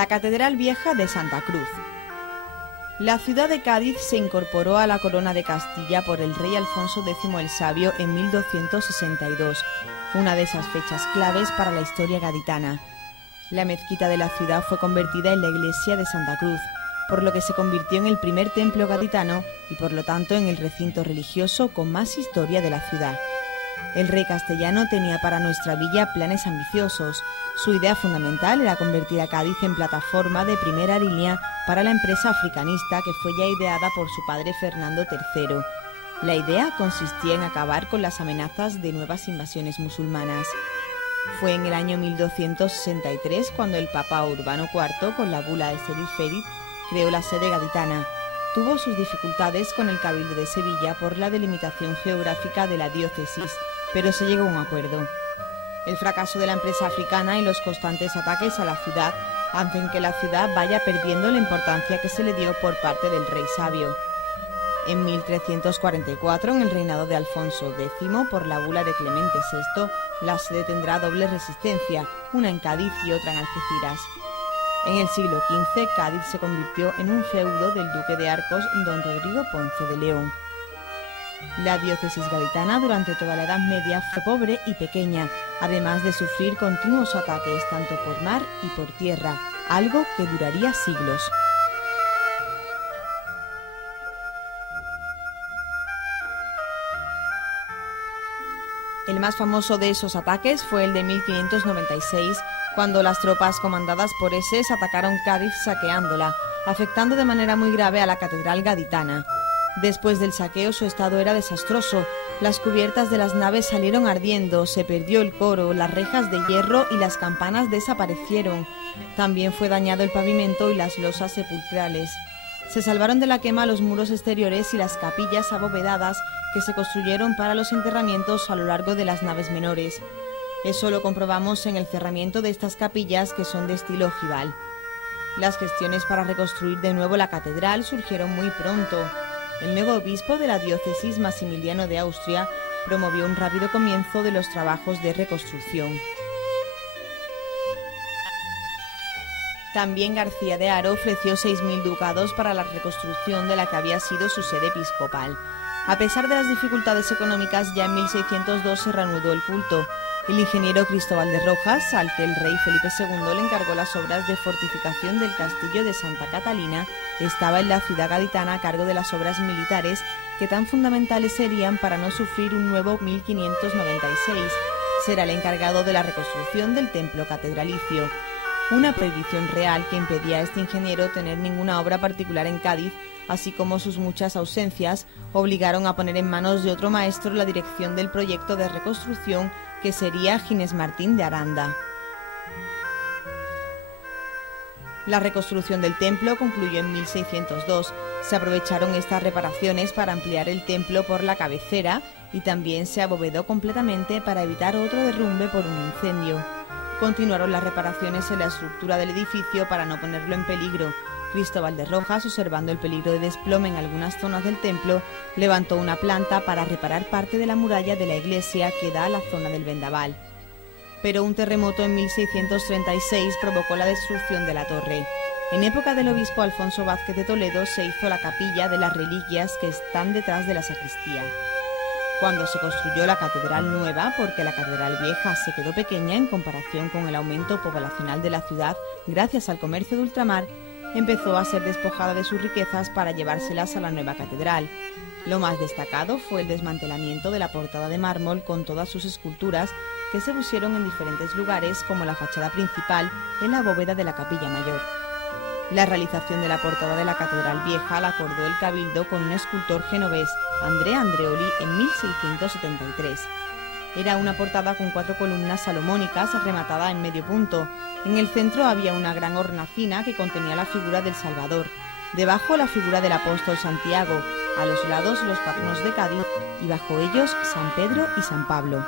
La Catedral Vieja de Santa Cruz. La ciudad de Cádiz se incorporó a la corona de Castilla por el rey Alfonso X el Sabio en 1262, una de esas fechas claves para la historia gaditana. La mezquita de la ciudad fue convertida en la iglesia de Santa Cruz, por lo que se convirtió en el primer templo gaditano y por lo tanto en el recinto religioso con más historia de la ciudad. El rey castellano tenía para nuestra villa planes ambiciosos. Su idea fundamental era convertir a Cádiz en plataforma de primera línea para la empresa africanista que fue ya ideada por su padre Fernando III. La idea consistía en acabar con las amenazas de nuevas invasiones musulmanas. Fue en el año 1263 cuando el Papa Urbano IV, con la bula Esteris Ferit, creó la sede gaditana. Tuvo sus dificultades con el Cabildo de Sevilla por la delimitación geográfica de la diócesis, pero se llegó a un acuerdo. El fracaso de la empresa africana y los constantes ataques a la ciudad hacen que la ciudad vaya perdiendo la importancia que se le dio por parte del rey sabio. En 1344, en el reinado de Alfonso X, por la bula de Clemente VI, la sede tendrá doble resistencia, una en Cádiz y otra en Algeciras. En el siglo XV, Cádiz se convirtió en un feudo del duque de Arcos, don Rodrigo Ponce de León. La diócesis gaditana durante toda la Edad Media fue pobre y pequeña, además de sufrir continuos ataques tanto por mar y por tierra, algo que duraría siglos. El más famoso de esos ataques fue el de 1596, cuando las tropas comandadas por Eses atacaron Cádiz saqueándola, afectando de manera muy grave a la catedral gaditana. Después del saqueo su estado era desastroso, las cubiertas de las naves salieron ardiendo, se perdió el coro, las rejas de hierro y las campanas desaparecieron. También fue dañado el pavimento y las losas sepulcrales. Se salvaron de la quema los muros exteriores y las capillas abovedadas que se construyeron para los enterramientos a lo largo de las naves menores. Eso lo comprobamos en el cerramiento de estas capillas que son de estilo ojival. Las gestiones para reconstruir de nuevo la catedral surgieron muy pronto. El nuevo obispo de la diócesis, Maximiliano de Austria, promovió un rápido comienzo de los trabajos de reconstrucción. También García de Haro ofreció 6.000 ducados para la reconstrucción de la que había sido su sede episcopal. A pesar de las dificultades económicas, ya en 1602 se reanudó el culto. El ingeniero Cristóbal de Rojas, al que el rey Felipe II le encargó las obras de fortificación del castillo de Santa Catalina, estaba en la ciudad gaditana a cargo de las obras militares que tan fundamentales serían para no sufrir un nuevo 1596. Será el encargado de la reconstrucción del templo catedralicio. Una prohibición real que impedía a este ingeniero tener ninguna obra particular en Cádiz, así como sus muchas ausencias, obligaron a poner en manos de otro maestro la dirección del proyecto de reconstrucción, que sería Ginés Martín de Aranda. La reconstrucción del templo concluyó en 1602. Se aprovecharon estas reparaciones para ampliar el templo por la cabecera y también se abovedó completamente para evitar otro derrumbe por un incendio. Continuaron las reparaciones en la estructura del edificio para no ponerlo en peligro. Cristóbal de Rojas, observando el peligro de desplome en algunas zonas del templo, levantó una planta para reparar parte de la muralla de la iglesia que da a la zona del vendaval. Pero un terremoto en 1636 provocó la destrucción de la torre. En época del obispo Alfonso Vázquez de Toledo se hizo la capilla de las reliquias que están detrás de la sacristía. Cuando se construyó la catedral nueva, porque la catedral vieja se quedó pequeña en comparación con el aumento poblacional de la ciudad gracias al comercio de ultramar, empezó a ser despojada de sus riquezas para llevárselas a la nueva catedral. Lo más destacado fue el desmantelamiento de la portada de mármol con todas sus esculturas que se pusieron en diferentes lugares como la fachada principal en la bóveda de la capilla mayor. La realización de la portada de la catedral vieja la acordó el cabildo con un escultor genovés, Andrea Andreoli, en 1673. Era una portada con 4 columnas salomónicas rematada en medio punto. En el centro había una gran hornacina que contenía la figura del Salvador. Debajo la figura del apóstol Santiago, a los lados los patronos de Cádiz y bajo ellos San Pedro y San Pablo.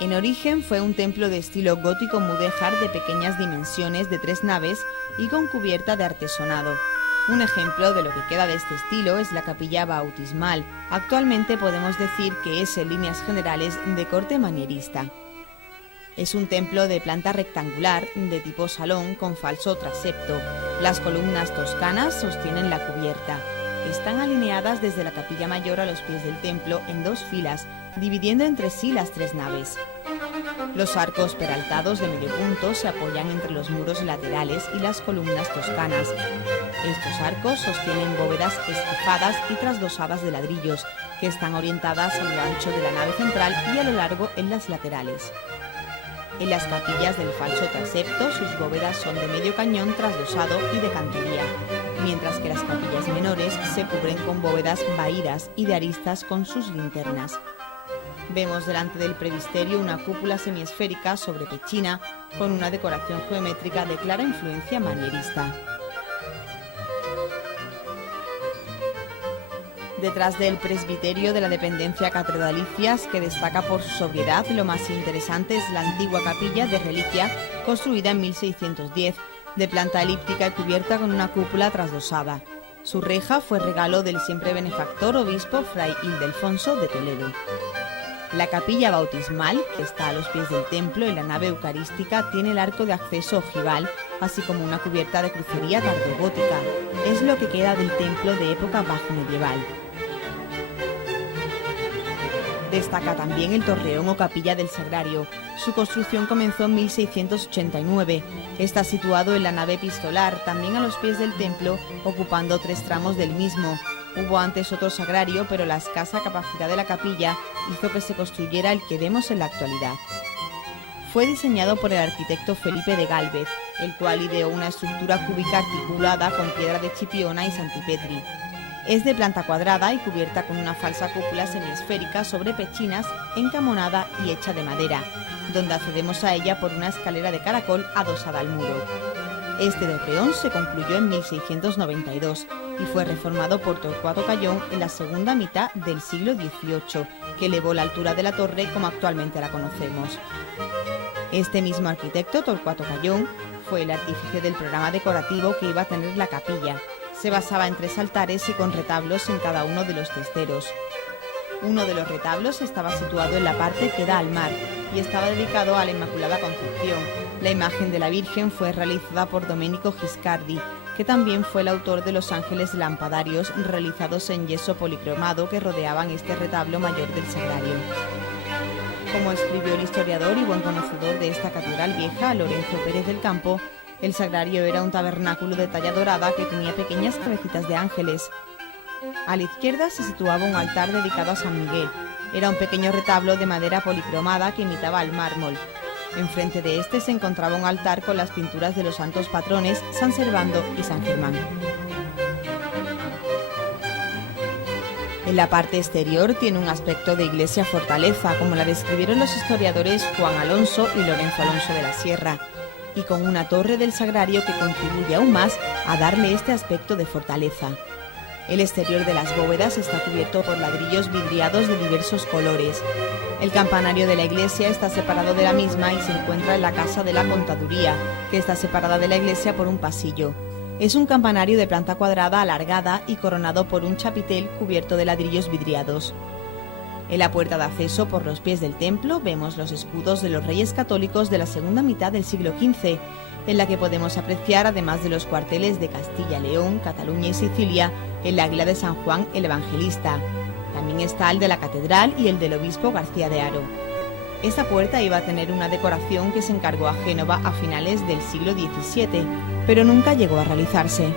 En origen fue un templo de estilo gótico mudéjar de pequeñas dimensiones de 3 naves y con cubierta de artesonado. Un ejemplo de lo que queda de este estilo es la capilla bautismal. Actualmente podemos decir que es en líneas generales de corte manierista. Es un templo de planta rectangular, de tipo salón, con falso transepto. Las columnas toscanas sostienen la cubierta. Están alineadas desde la capilla mayor a los pies del templo en 2 filas, dividiendo entre sí las 3 naves. Los arcos peraltados de medio punto se apoyan entre los muros laterales y las columnas toscanas. Estos arcos sostienen bóvedas esquifadas y trasdosadas de ladrillos, que están orientadas a lo ancho de la nave central y a lo largo en las laterales. En las capillas del falso transepto, sus bóvedas son de medio cañón trasdosado y de cantería, mientras que las capillas menores se cubren con bóvedas vaídas y de aristas con sus linternas. Vemos delante del presbiterio una cúpula semiesférica sobre pechina con una decoración geométrica de clara influencia manierista. Detrás del presbiterio de la dependencia catedralicias, que destaca por su sobriedad, lo más interesante es la antigua capilla de reliquia, construida en 1610, de planta elíptica y cubierta con una cúpula trasdosada. Su reja fue regalo del siempre benefactor obispo Fray Ildefonso de Toledo. La capilla bautismal, que está a los pies del templo, y la nave eucarística tiene el arco de acceso ojival, así como una cubierta de crucería tardogótica. Es lo que queda del templo de época bajomedieval. Destaca también el torreón o capilla del Sagrario. Su construcción comenzó en 1689. Está situado en la nave epistolar, también a los pies del templo, ocupando 3 tramos del mismo. Hubo antes otro sagrario, pero la escasa capacidad de la capilla hizo que se construyera el que vemos en la actualidad. Fue diseñado por el arquitecto Felipe de Gálvez, el cual ideó una estructura cúbica articulada con piedra de Chipiona y Santipetri. Es de planta cuadrada y cubierta con una falsa cúpula semiesférica sobre pechinas, encamonada y hecha de madera, donde accedemos a ella por una escalera de caracol adosada al muro. Este torreón se concluyó en 1692 y fue reformado por Torcuato Cayón en la segunda mitad del siglo XVIII, que elevó la altura de la torre como actualmente la conocemos. Este mismo arquitecto, Torcuato Cayón, fue el artífice del programa decorativo que iba a tener la capilla. Se basaba en 3 altares y con retablos en cada uno de los testeros. Uno de los retablos estaba situado en la parte que da al mar y estaba dedicado a la Inmaculada Concepción. La imagen de la Virgen fue realizada por Domenico Giscardi, que también fue el autor de los ángeles lampadarios realizados en yeso policromado que rodeaban este retablo mayor del Sagrario. Como escribió el historiador y buen conocedor de esta catedral vieja, Lorenzo Pérez del Campo, el Sagrario era un tabernáculo de talla dorada que tenía pequeñas cabecitas de ángeles. A la izquierda se situaba un altar dedicado a San Miguel. Era un pequeño retablo de madera policromada que imitaba al mármol. Enfrente de este se encontraba un altar con las pinturas de los santos patrones San Servando y San Germán. En la parte exterior tiene un aspecto de iglesia-fortaleza, como la describieron los historiadores Juan Alonso y Lorenzo Alonso de la Sierra, y con una torre del Sagrario que contribuye aún más a darle este aspecto de fortaleza. El exterior de las bóvedas está cubierto por ladrillos vidriados de diversos colores. El campanario de la iglesia está separado de la misma y se encuentra en la casa de la contaduría, que está separada de la iglesia por un pasillo. Es un campanario de planta cuadrada alargada y coronado por un chapitel cubierto de ladrillos vidriados. En la puerta de acceso por los pies del templo vemos los escudos de los reyes católicos de la segunda mitad del siglo XV, en la que podemos apreciar, además de los cuarteles de Castilla, León, Cataluña y Sicilia, el águila de San Juan el Evangelista. También está el de la catedral y el del obispo García de Haro. Esta puerta iba a tener una decoración que se encargó a Génova a finales del siglo XVII, pero nunca llegó a realizarse.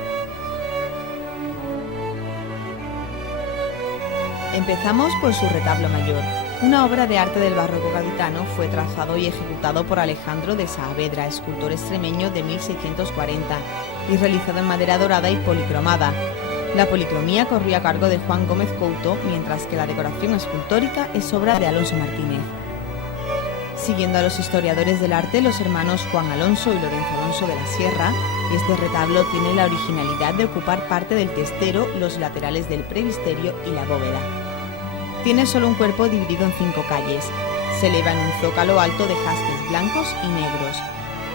Empezamos por su retablo mayor. Una obra de arte del barroco gaditano, fue trazado y ejecutado por Alejandro de Saavedra, escultor extremeño de 1640, y realizado en madera dorada y policromada. La policromía corrió a cargo de Juan Gómez Couto, mientras que la decoración escultórica es obra de Alonso Martínez. Siguiendo a los historiadores del arte, los hermanos Juan Alonso y Lorenzo Alonso de la Sierra, este retablo tiene la originalidad de ocupar parte del testero, los laterales del presbiterio y la bóveda. Tiene solo un cuerpo dividido en 5 calles. Se eleva en un zócalo alto de jaspes blancos y negros.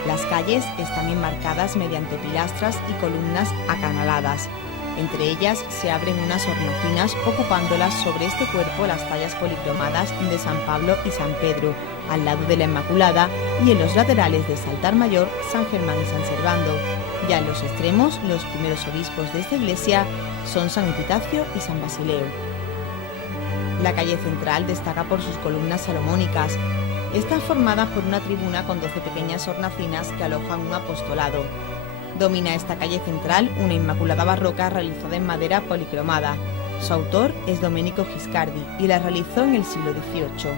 Las calles están enmarcadas mediante pilastras y columnas acanaladas. Entre ellas se abren unas hornacinas ocupándolas sobre este cuerpo las tallas policromadas de San Pablo y San Pedro, al lado de la Inmaculada, y en los laterales del altar mayor San Germán y San Servando. Ya en los extremos, los primeros obispos de esta iglesia son San Epitacio y San Basileo. La calle central destaca por sus columnas salomónicas. Está formada por una tribuna con 12 pequeñas hornacinas que alojan un apostolado. Domina esta calle central una Inmaculada barroca realizada en madera policromada. Su autor es Domenico Giscardi y la realizó en el siglo XVIII.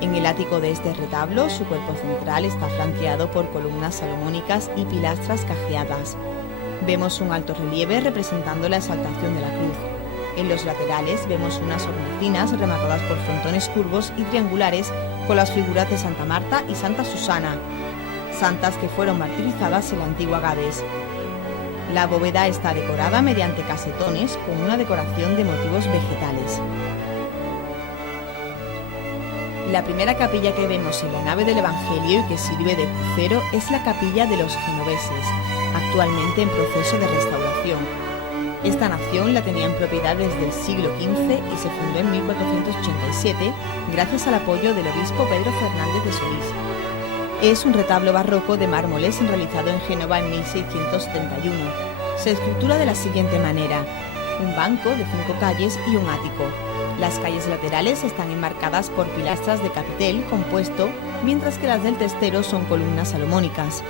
En el ático de este retablo, su cuerpo central está flanqueado por columnas salomónicas y pilastras cajeadas. Vemos un alto relieve representando la exaltación de la cruz. En los laterales vemos unas hornacinas rematadas por frontones curvos y triangulares con las figuras de Santa Marta y Santa Susana, santas que fueron martirizadas en la antigua Gades. La bóveda está decorada mediante casetones con una decoración de motivos vegetales. La primera capilla que vemos en la nave del Evangelio y que sirve de crucero es la capilla de los genoveses, actualmente en proceso de restauración. Esta nación la tenía en propiedad desde el siglo XV y se fundó en 1487 gracias al apoyo del obispo Pedro Fernández de Solís. Es un retablo barroco de mármoles realizado en Génova en 1671. Se estructura de la siguiente manera: un banco de 5 calles y un ático. Las calles laterales están enmarcadas por pilastras de capitel compuesto, mientras que las del testero son columnas salomónicas.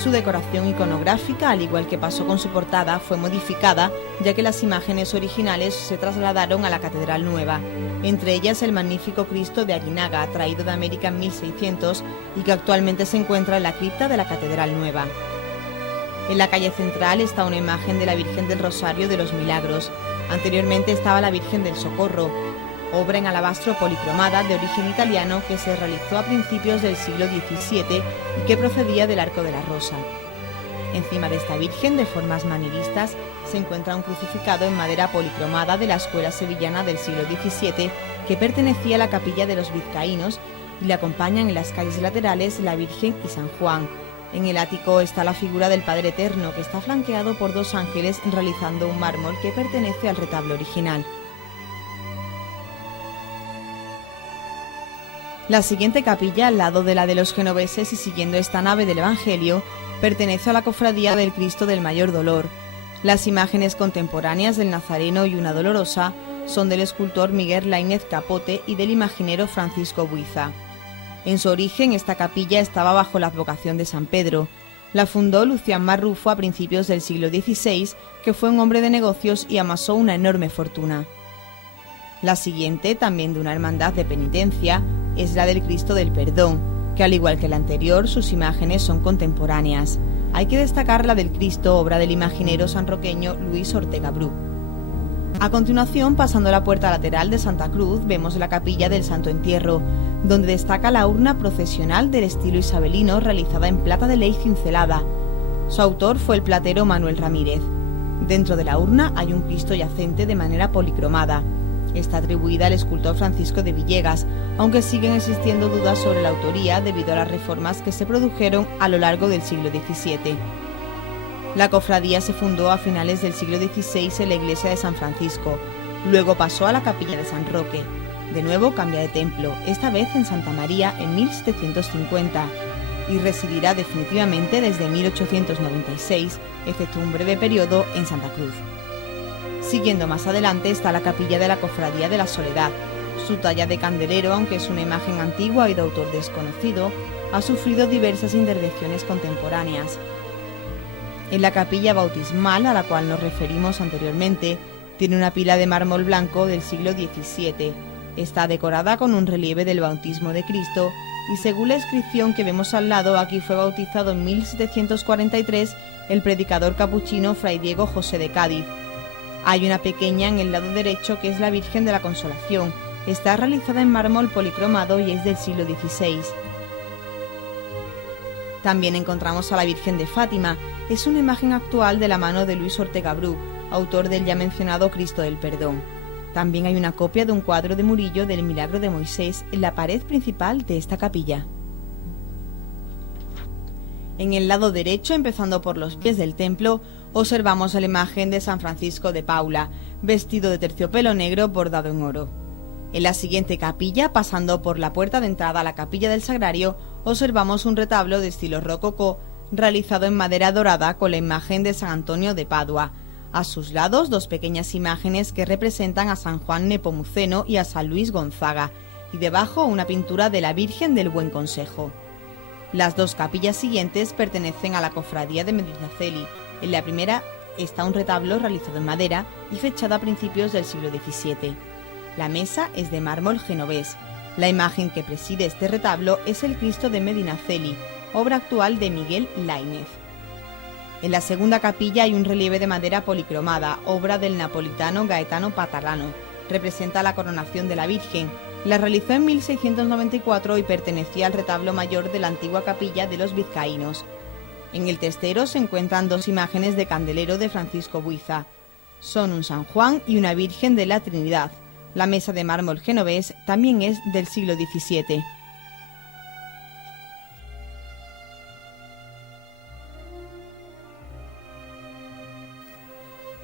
Su decoración iconográfica, al igual que pasó con su portada, fue modificada, ya que las imágenes originales se trasladaron a la Catedral Nueva, entre ellas el magnífico Cristo de Aguinaga, traído de América en 1600 y que actualmente se encuentra en la cripta de la Catedral Nueva. En la calle central está una imagen de la Virgen del Rosario de los Milagros. Anteriormente estaba la Virgen del Socorro, obra en alabastro policromada de origen italiano que se realizó a principios del siglo XVII y que procedía del Arco de la Rosa. Encima de esta Virgen, de formas manieristas, se encuentra un crucificado en madera policromada de la escuela sevillana del siglo XVII que pertenecía a la capilla de los vizcaínos, y le acompañan en las calles laterales la Virgen y San Juan. En el ático está la figura del Padre Eterno, que está flanqueado por 2 ángeles realizando un mármol que pertenece al retablo original. La siguiente capilla, al lado de la de los genoveses y siguiendo esta nave del Evangelio, pertenece a la Cofradía del Cristo del Mayor Dolor. Las imágenes contemporáneas del Nazareno y una Dolorosa son del escultor Miguel Laínez Capote y del imaginero Francisco Buiza. En su origen, esta capilla estaba bajo la advocación de San Pedro. La fundó Lucián Marrufo a principios del siglo XVI, que fue un hombre de negocios y amasó una enorme fortuna. La siguiente, también de una hermandad de penitencia, es la del Cristo del Perdón, que al igual que la anterior, sus imágenes son contemporáneas. Hay que destacar la del Cristo, obra del imaginero sanroqueño Luis Ortega Bru. A continuación, pasando la puerta lateral de Santa Cruz, vemos la capilla del Santo Entierro, donde destaca la urna procesional del estilo isabelino realizada en plata de ley cincelada. Su autor fue el platero Manuel Ramírez. Dentro de la urna hay un Cristo yacente de manera policromada. Está atribuida al escultor Francisco de Villegas, aunque siguen existiendo dudas sobre la autoría debido a las reformas que se produjeron a lo largo del siglo XVII. La cofradía se fundó a finales del siglo XVI en la iglesia de San Francisco, luego pasó a la capilla de San Roque. De nuevo cambia de templo, esta vez en Santa María en 1750, y residirá definitivamente desde 1896, excepto un breve periodo en Santa Cruz. Siguiendo más adelante está la capilla de la Cofradía de la Soledad. Su talla de candelero, aunque es una imagen antigua y de autor desconocido, ha sufrido diversas intervenciones contemporáneas. En la capilla bautismal, a la cual nos referimos anteriormente, tiene una pila de mármol blanco del siglo XVII. Está decorada con un relieve del bautismo de Cristo y según la inscripción que vemos al lado, aquí fue bautizado en 1743 el predicador capuchino Fray Diego José de Cádiz. Hay una pequeña en el lado derecho que es la Virgen de la Consolación. Está realizada en mármol policromado y es del siglo XVI. También encontramos a la Virgen de Fátima. Es una imagen actual de la mano de Luis Ortega Bru, autor del ya mencionado Cristo del Perdón. También hay una copia de un cuadro de Murillo del Milagro de Moisés en la pared principal de esta capilla. En el lado derecho, empezando por los pies del templo, observamos la imagen de San Francisco de Paula, vestido de terciopelo negro bordado en oro. En la siguiente capilla, pasando por la puerta de entrada a la capilla del Sagrario, observamos un retablo de estilo rococó, realizado en madera dorada con la imagen de San Antonio de Padua. A sus lados, dos pequeñas imágenes que representan a San Juan Nepomuceno y a San Luis Gonzaga, y debajo una pintura de la Virgen del Buen Consejo. Las dos capillas siguientes pertenecen a la cofradía de Medinaceli. En la primera está un retablo realizado en madera y fechado a principios del siglo XVII. La mesa es de mármol genovés. La imagen que preside este retablo es el Cristo de Medinaceli, obra actual de Miguel Laínez. En la segunda capilla hay un relieve de madera policromada, obra del napolitano Gaetano Patalano. Representa la coronación de la Virgen. La realizó en 1694 y pertenecía al retablo mayor de la antigua capilla de los vizcaínos. En el testero se encuentran dos imágenes de candelero de Francisco Buiza. Son un San Juan y una Virgen de la Trinidad. La mesa de mármol genovés también es del siglo XVII.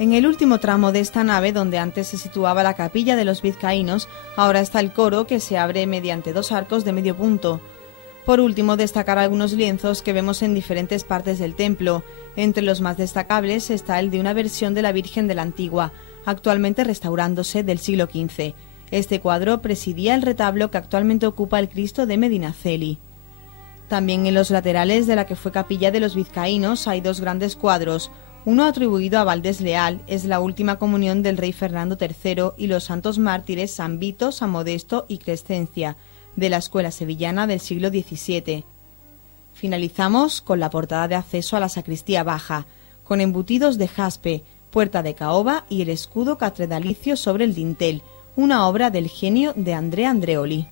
En el último tramo de esta nave, donde antes se situaba la capilla de los vizcaínos, ahora está el coro, que se abre mediante dos arcos de medio punto. Por último, destacar algunos lienzos que vemos en diferentes partes del templo. Entre los más destacables está el de una versión de la Virgen de la Antigua, actualmente restaurándose, del siglo XV. Este cuadro presidía el retablo que actualmente ocupa el Cristo de Medinaceli. También en los laterales de la que fue capilla de los vizcaínos hay dos grandes cuadros. Uno atribuido a Valdés Leal, es la última comunión del rey Fernando III y los santos mártires San Vito, San Modesto y Crescencia, de la escuela sevillana del siglo XVII. Finalizamos con la portada de acceso a la sacristía baja, con embutidos de jaspe, puerta de caoba y el escudo catedralicio sobre el dintel, una obra del genio de Andrea Andreoli.